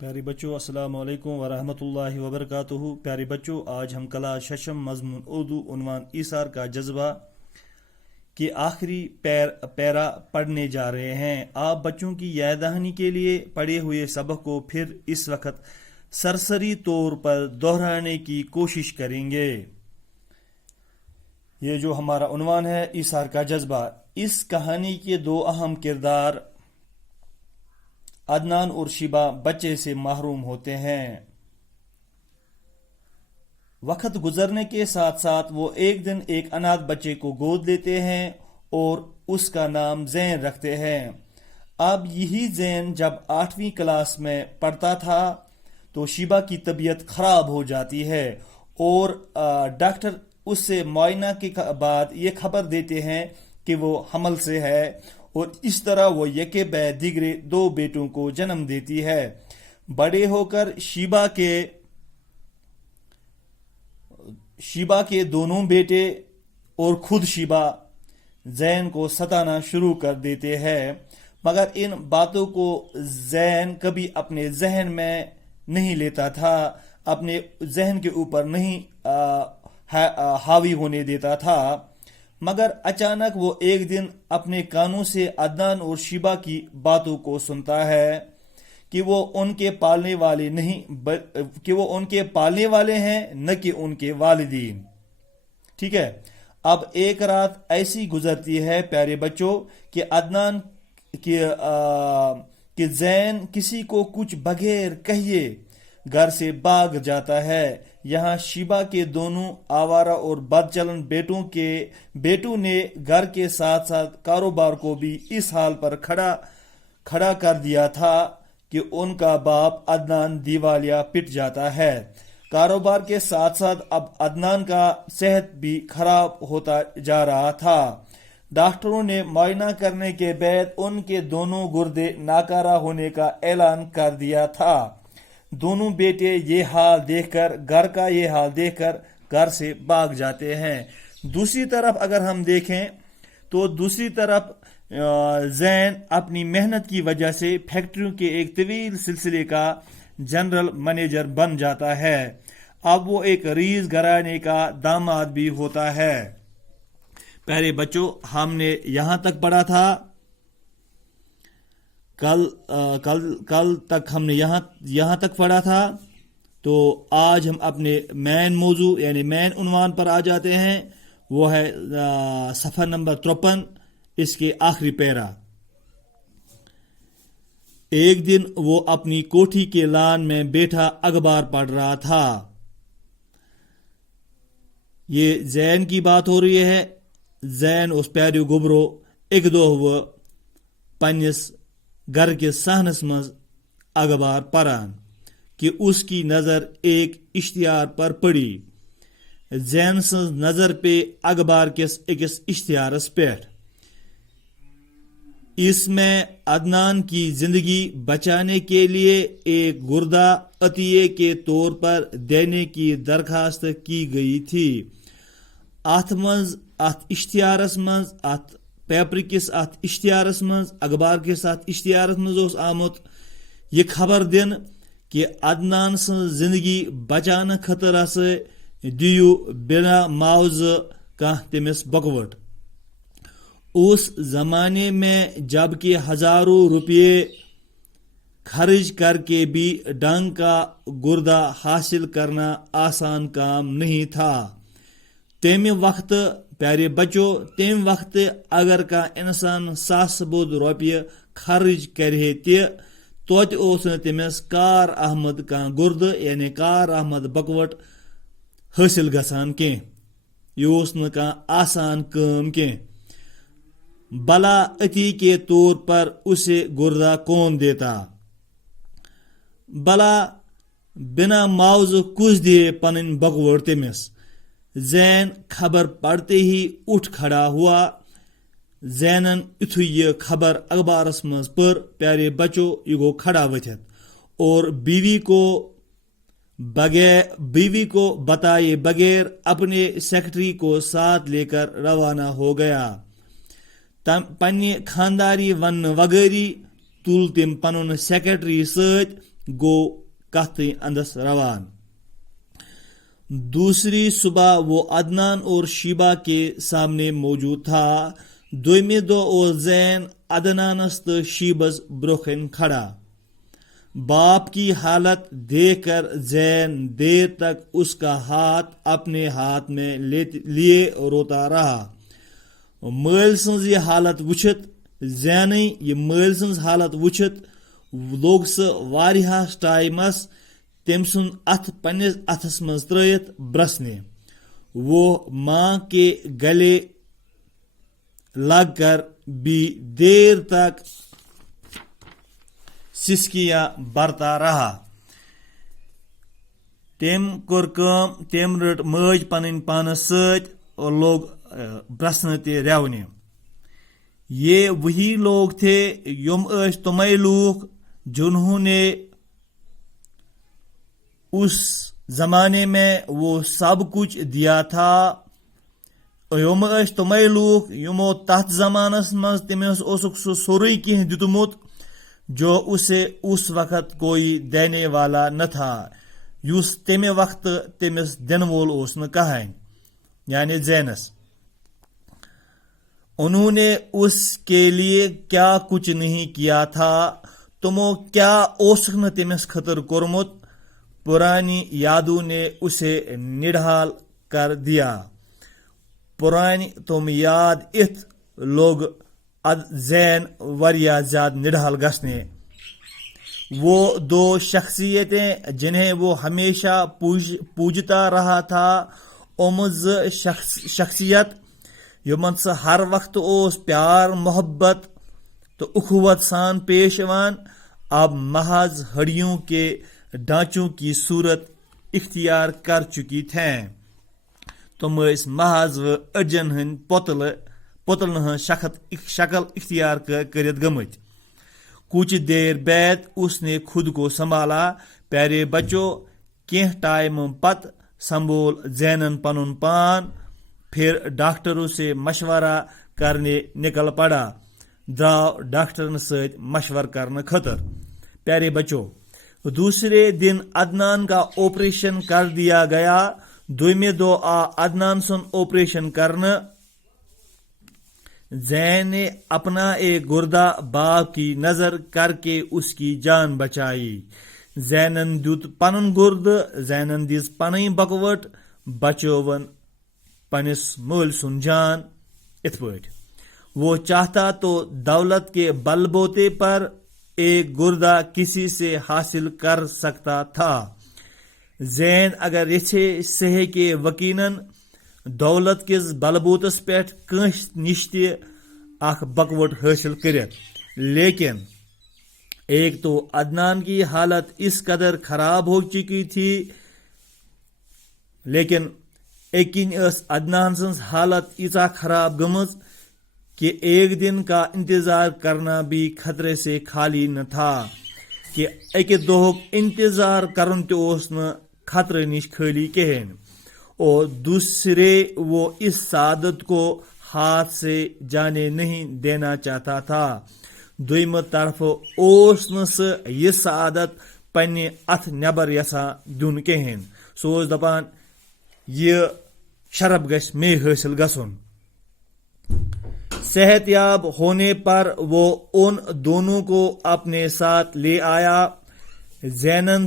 پیارے بچوں، السلام علیکم ورحمۃ اللہ وبرکاتہ۔ پیارے بچوں، آج ہم کلاس ششم مضمون اردو عنوان ایثار کا جذبہ کے آخری پیرا پڑھنے جا رہے ہیں۔ آپ بچوں کی یاد دہانی کے لیے پڑھے ہوئے سبق کو پھر اس وقت سرسری طور پر دہرانے کی کوشش کریں گے۔ یہ جو ہمارا عنوان ہے ایثار کا جذبہ، اس کہانی کے دو اہم کردار عدنان اور شیبہ بچے سے محروم ہوتے ہیں۔ وقت گزرنے کے ساتھ ساتھ وہ ایک دن ایک اناتھ بچے کو گود لیتے ہیں اور اس کا نام زین رکھتے ہیں۔ اب یہی زین جب 8ویں کلاس میں پڑھتا تھا تو شیبہ کی طبیعت خراب ہو جاتی ہے اور ڈاکٹر اس سے معائنہ کے بعد یہ خبر دیتے ہیں کہ وہ حمل سے ہے، اور اس طرح وہ یکے بعد دیگرے 2 بیٹوں کو جنم دیتی ہے۔ بڑے ہو کر شیبہ کے دونوں بیٹے اور خود شیبہ زین کو ستانا شروع کر دیتے ہیں، مگر ان باتوں کو زین کبھی اپنے ذہن میں نہیں لیتا تھا، اپنے ذہن کے اوپر نہیں حاوی ہونے دیتا تھا۔ مگر اچانک وہ ایک دن اپنے کانوں سے عدنان اور شیبہ کی باتوں کو سنتا ہے کہ وہ ان کے پالنے والے ہیں نہ کہ ان کے والدین۔ ٹھیک ہے، اب ایک رات ایسی گزرتی ہے پیارے بچوں کہ عدنان کہ زین کسی کو کچھ بغیر کہیے گھر سے بھاگ جاتا ہے۔ یہاں شیبہ کے دونوں آوارہ اور بد چلن بیٹوں نے گھر کے ساتھ ساتھ کاروبار کو بھی اس حال پر کھڑا کر دیا تھا کہ ان کا باپ عدنان دیوالیہ پٹ جاتا ہے۔ کاروبار کے ساتھ ساتھ اب عدنان کا صحت بھی خراب ہوتا جا رہا تھا۔ ڈاکٹروں نے معائنہ کرنے کے بعد ان کے دونوں گردے ناکارہ ہونے کا اعلان کر دیا تھا۔ دونوں بیٹے یہ حال دیکھ کر گھر سے بھاگ جاتے ہیں۔ دوسری طرف اگر ہم دیکھیں تو دوسری طرف زین اپنی محنت کی وجہ سے فیکٹریوں کے ایک طویل سلسلے کا جنرل منیجر بن جاتا ہے۔ اب وہ ایک ریز گھرانے کا داماد بھی ہوتا ہے۔ پیارے بچوں، ہم نے یہاں تک پڑھا تھا، کل تک ہم نے یہاں تک پڑھا تھا، تو آج ہم اپنے مین موضوع یعنی مین عنوان پر آ جاتے ہیں۔ وہ ہے صفحہ نمبر 53، اس کے آخری پیرا۔ ایک دن وہ اپنی کوٹھی کے لان میں بیٹھا اخبار پڑھ رہا تھا۔ یہ زین کی بات ہو رہی ہے۔ زین اس پیارے گبرو ایک دو وہ پنس گھر کے صحنس مز اخبار پران کہ اس کی نظر ایک اشتہار پر پڑی۔ زین سنز نظر پہ اخبار کس اکس اشتہارس پیٹھ۔ اس میں عدنان کی زندگی بچانے کے لیے ایک گردہ عطیے کے طور پر دینے کی درخواست کی گئی تھی۔ ات اشتہارس مز پیپر کس اشتہارس مز اخبار کس اشتہارس مز آمت یہ خبر دن کہ عدنان سن زندگی بچانے خطر دیو بنا معاوضہ کانٛہہ تمس بکوٹ۔ اس زمانے میں جب کہ ہزاروں روپے خرچ کر کے بھی ڈنگ کا گردہ حاصل کرنا آسان کام نہیں تھا۔ تمہ وقت پیارے بچوں، تمہ وقت اگر کانٛہہ انسان ساس بود روپیہ خرچ کرے توتہِ اوس نہٕ تٔمِس کار احمد کانٛہہ گردٕ یعنی کار احمد بکوٹ حٲصِل گژھان کینٛہہ۔ یہ اوس نہٕ کانٛہہ آسان کٲم کینٛہہ۔ بلا عطیے کے طور پر اسے گردہ کون دیتا؟ بلا بنا معاوضہ کس دے پنن بکوٹ تمس؟ زین خبر پڑھتے ہی اٹھ کھڑا ہوا۔ زینن اتھو یہ خبر اخبارس مز پر پیارے بچوں یہ گو کھڑا ورتھت اور بیوی کو بتائے بغیر اپنے سیکرٹری کو ساتھ لے کر روانہ ہو گیا۔ پنہ خانداری ون وغیری تل تم پن سیکرٹری ست گو کتھیں اندس روان۔ دوسری صبح وہ عدنان اور شیبہ کے سامنے موجود تھا۔ دویمہ دہ اوس زین عدنانس تو شیبس برونٛہہ کھڑا۔ باپ کی حالت دیکھ کر زین دیر تک اس کا ہاتھ اپنے ہاتھ میں لیے روتا رہا۔ مٲلۍ سٕنٛز یہ حالت وٕچھِتھ زینٕے یہ مٲلۍ سٕنٛز حالت وٕچھِتھ لوٚگ سُہ واریاہس ٹایمس تٔمۍ سُنٛد اتھ پننِس اتھس منٛز ترٲیِتھ برسنہِ۔ وہ ماں کے گلے لگ کر بھی دیر تک سسکیاں برتا رہا۔ تٔمۍ کوٚر کٲم، تٔمۍ رٔٹ مٲج پنٕنۍ پانس سۭتۍ اور لوگ برسنہٕ تہِ رٮ۪ونہِ۔ یہ وہی لوگ تھے، یم ٲسۍ تمے لوگ جنہوں نے اس زمانے میں وہ سب کچھ دیا تھا۔ یم ٲسۍ تمے لوگ یمو تتھ زمانس منٛز تٔمِس اوسُکھ سُہ سورُے کینٛہہ دیُتمُت جو اسے اس وقت کوئی دینے والا نہ تھا، یُس تمہِ وقتہٕ تٔمِس دِنہٕ وول اوس نہٕ کٕہٕنۍ، یعنی زینس۔ انہوں نے اس کے لیے کیا کچھ نہیں کیا تھا، تمو کیا اوسکھ نہ تٔمِس خٲطرٕ کوٚرمُت۔ پرانی یادوں نے اسے نڈھال کر دیا۔ پرانی تم یاد اتھ لوگ زین واریاہ زیادہ نڈھال گژھنے۔ وہ دو شخصیتیں جنہیں وہ ہمیشہ پوجتا رہا تھا، شخصیت یمن سے ہر وقت اوس پیار محبت تو اخوت سان پیش یوان، اب محض ہڈیوں کے ڈھانچوں کی صورت اختیار کر چکی تھیں۔ تم ٲسۍ محض و أڈجن ہٕنٛدۍ پوتلن ہٕنٛز شکل اختیار کرت گمت۔ کچھ دیر بعد اس نے خود کو سنبھالا۔ پیارے بچوں، کینٛہہ ٹائم پت سنبھول زینن پنن پان، پھر ڈاکٹروں سے مشورہ کرنے نکل پڑا، دراو ڈاکٹرن ست مشورہ کرنے خاطر۔ پیارے بچوں، دوسرے دن عدنان کا آپریشن کر دیا گیا۔ دویمہ دہ آ عدنان سن آپریشن کرنے۔ زین نے اپنا ایک گردہ باپ کی نظر کر کے اس کی جان بچائی۔ زینن دیت پنن گرد، زینن دِژ پنٕنۍ بکوٹ، بچوون پنس مول سن جان۔ ات پٲٹھۍ وہ چاہتا تو دولت کے بل بوتے پر ایک گردہ کسی سے حاصل کر سکتا تھا۔ زین اگر یژھے سہ ہیکہِ یقیناً دولت کس بل بوتس پٮ۪ٹھ کٲنٛسہِ نِش تہِ اکھ بکوٹ حٲصل کٔرِتھ، لیکن ایک تو عدنان کی حالت اس قدر خراب ہو چکی تھی، لیکن ایکن اس عدنان سنز حالت ایسا خراب گمز کہ ایک دن کا انتظار کرنا بھی خطرے سے خالی نہ تھا، کہ ایک دہک انتظار کرن تہِ اوس نہٕ خطرے نش خالی کہین، اور دوسرے وہ اس سعادت کو ہاتھ سے جانے نہیں دینا چاہتا تھا۔ دویمہ طرف اوس نہٕ سہ یہ سعادت پننہِ اتھ نٮ۪بر یژھان دیُن کہین۔ سُہ اوس دپان یہ شرف گژھِ مے حٲصل گژھُن۔ صحت یاب ہونے پر وہ ان دونوں کو اپنے ساتھ لے آیا۔ زینن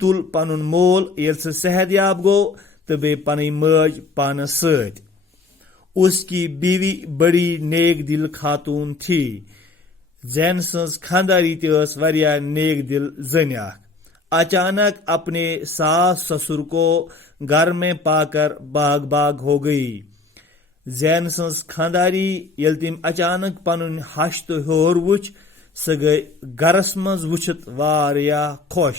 تل پنن مول ییٚلہِ سُہ صحت یاب گو تو بیٚیہِ پنٕنۍ مٲج پانس سۭتۍ۔ اس کی بیوی بڑی نیک دل خاتون تھی۔ زین سنز خانداری تہِ ٲس واریاہ نیک دل زٔنۍ اکھ۔ اچانک اپنے ساس سسر کو گھر میں پا کر باغ ہو گئی۔ زین سنز خانداری ییٚلہِ تٔمۍ اچانک پنُن ہش تہٕ ہیوٚر وُچھ، سۄ گٔیہِ گرس منٛز وُچھِتھ واریاہ خۄش۔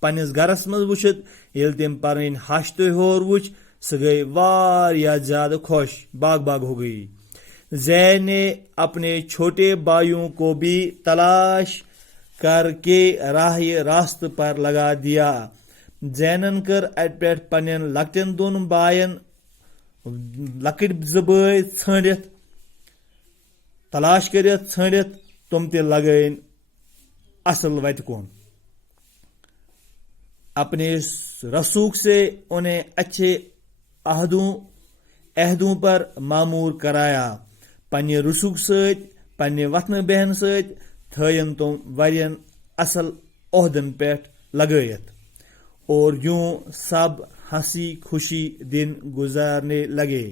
پننس گرس منٛز وُچھِتھ ییٚلہِ تٔمۍ پنٕنۍ ہش تہٕ ہیوٚر وُچھ، سۄ گٔیہِ واریاہ زیادہ خوش، باغ ہو گئی۔ زین نے اپنے چھوٹے بھائیوں کو بھی تلاش کر کے راہ راست پر لگا دیا۔ زینن کر ات پٮ۪ٹھ پنن لکٹین دون بائن لکٹ زٕ بٲے ژھٲنڈتھ تلاش کرت ژھٲنڈتھ، تم تہِ لگٲین اصل وت کن. اپنے رسوخ سے انہیں اچھے عہدوں پر معمور کرایا. پنہ رسوخ ست پنہ وتھن بہن ست تھین تم ورین اصل عہدن پہ لگائت اور یوں سب ہنسی خوشی دن گزارنے لگے.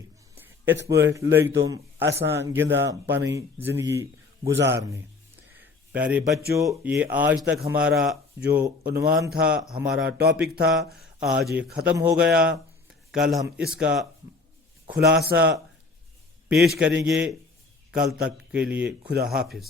ات پہ لگ تم آسان گندا پنی زندگی گزارنے. پیارے بچوں، یہ آج تک ہمارا جو عنوان تھا، ہمارا ٹاپک تھا، آج یہ ختم ہو گیا. کل ہم اس کا خلاصہ پیش کریں گے. کل تک کے لیے خدا حافظ.